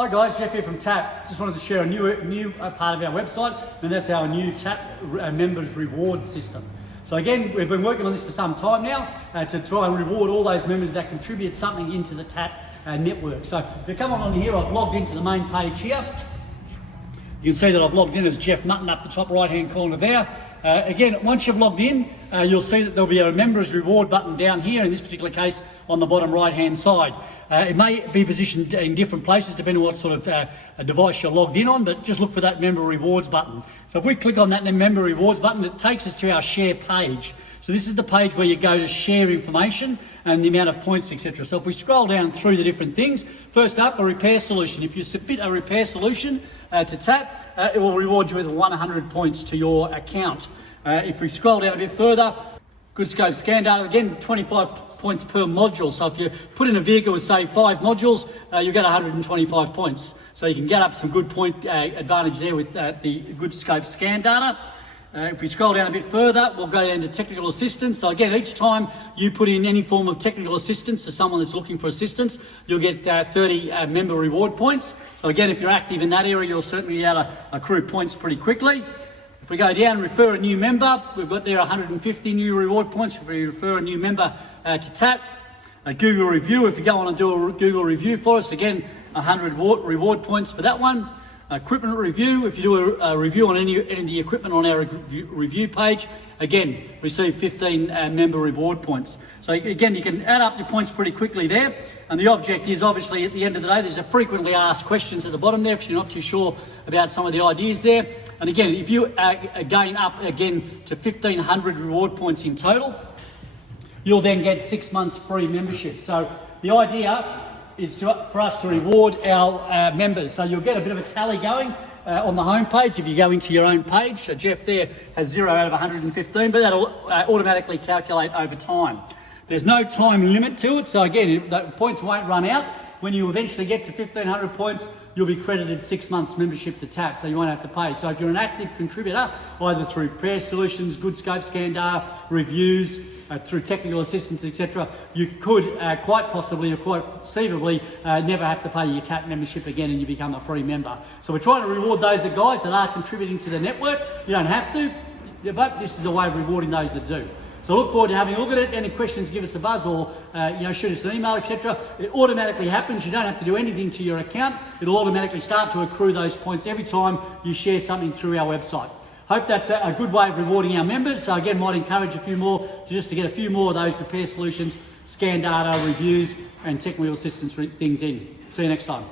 Hi guys, Jeff here from TaT. Just wanted to share a new part of our website, and that's our new TaT members reward system. So again, we've been working on this for some time now to try and reward all those members that contribute something into the TaT network. So if you come on here, I've logged into the main page here. You can see that I've logged in as Jeff Mutton up the top right hand corner there. Again, once you've logged in, you'll see that there'll be a members reward button down here, in this particular case on the bottom right hand side. It may be positioned in different places depending on what sort of a device you're logged in on, but just look for that member rewards button. So if we click on that member rewards button, it takes us to our share page. So this is the page where you go to share information and the amount of points, etc. So if we scroll down through the different things, first up, a repair solution. If you submit a repair solution to TaT, it will reward you with 100 points to your account. If we scroll down a bit further, good scope scan data, again, 25 points per module. So if you put in a vehicle with, say, 5 modules, you get 125 points. So you can get up some good point advantage there with the good scope scan data. If we scroll down a bit further, we'll go down to technical assistance. So again, each time you put in any form of technical assistance to someone that's looking for assistance, you'll get 30 member reward points. So again, if you're active in that area, you'll certainly be able to accrue points pretty quickly. If we go down and refer a new member, we've got there 150 new reward points if we refer a new member to TaT. A Google review, if you go on and do a Google review for us, again, 100 reward points for that one. Equipment review, if you do a review on any of the equipment on our review page, again, receive 15 member reward points. So again, you can add up your points pretty quickly there. And the object is obviously at the end of the day, there's a frequently asked questions at the bottom there if you're not too sure about some of the ideas there. And again, if you gain up again to 1,500 reward points in total, you'll then get 6 months free membership. So the idea is for us to reward our members. So you'll get a bit of a tally going on the home page if you go into your own page. So Jeff there has 0 out of 115, but that'll automatically calculate over time. There's no time limit to it, so again, the points won't run out. When you eventually get to 1,500 points, you'll be credited 6 months membership to TaT, so you won't have to pay. So if you're an active contributor, either through repair solutions, good scope scan data, reviews, through technical assistance, etc., you could quite possibly or quite conceivably never have to pay your TaT membership again and you become a free member. So we're trying to reward those guys that are contributing to the network. You don't have to, but this is a way of rewarding those that do. So look forward to having a look at it. Any questions, give us a buzz or shoot us an email, etc. It automatically happens. You don't have to do anything to your account. It'll automatically start to accrue those points every time you share something through our website. Hope that's a good way of rewarding our members. So again, might encourage a few more to get a few more of those repair solutions, scan data, reviews, and technical assistance things in. See you next time.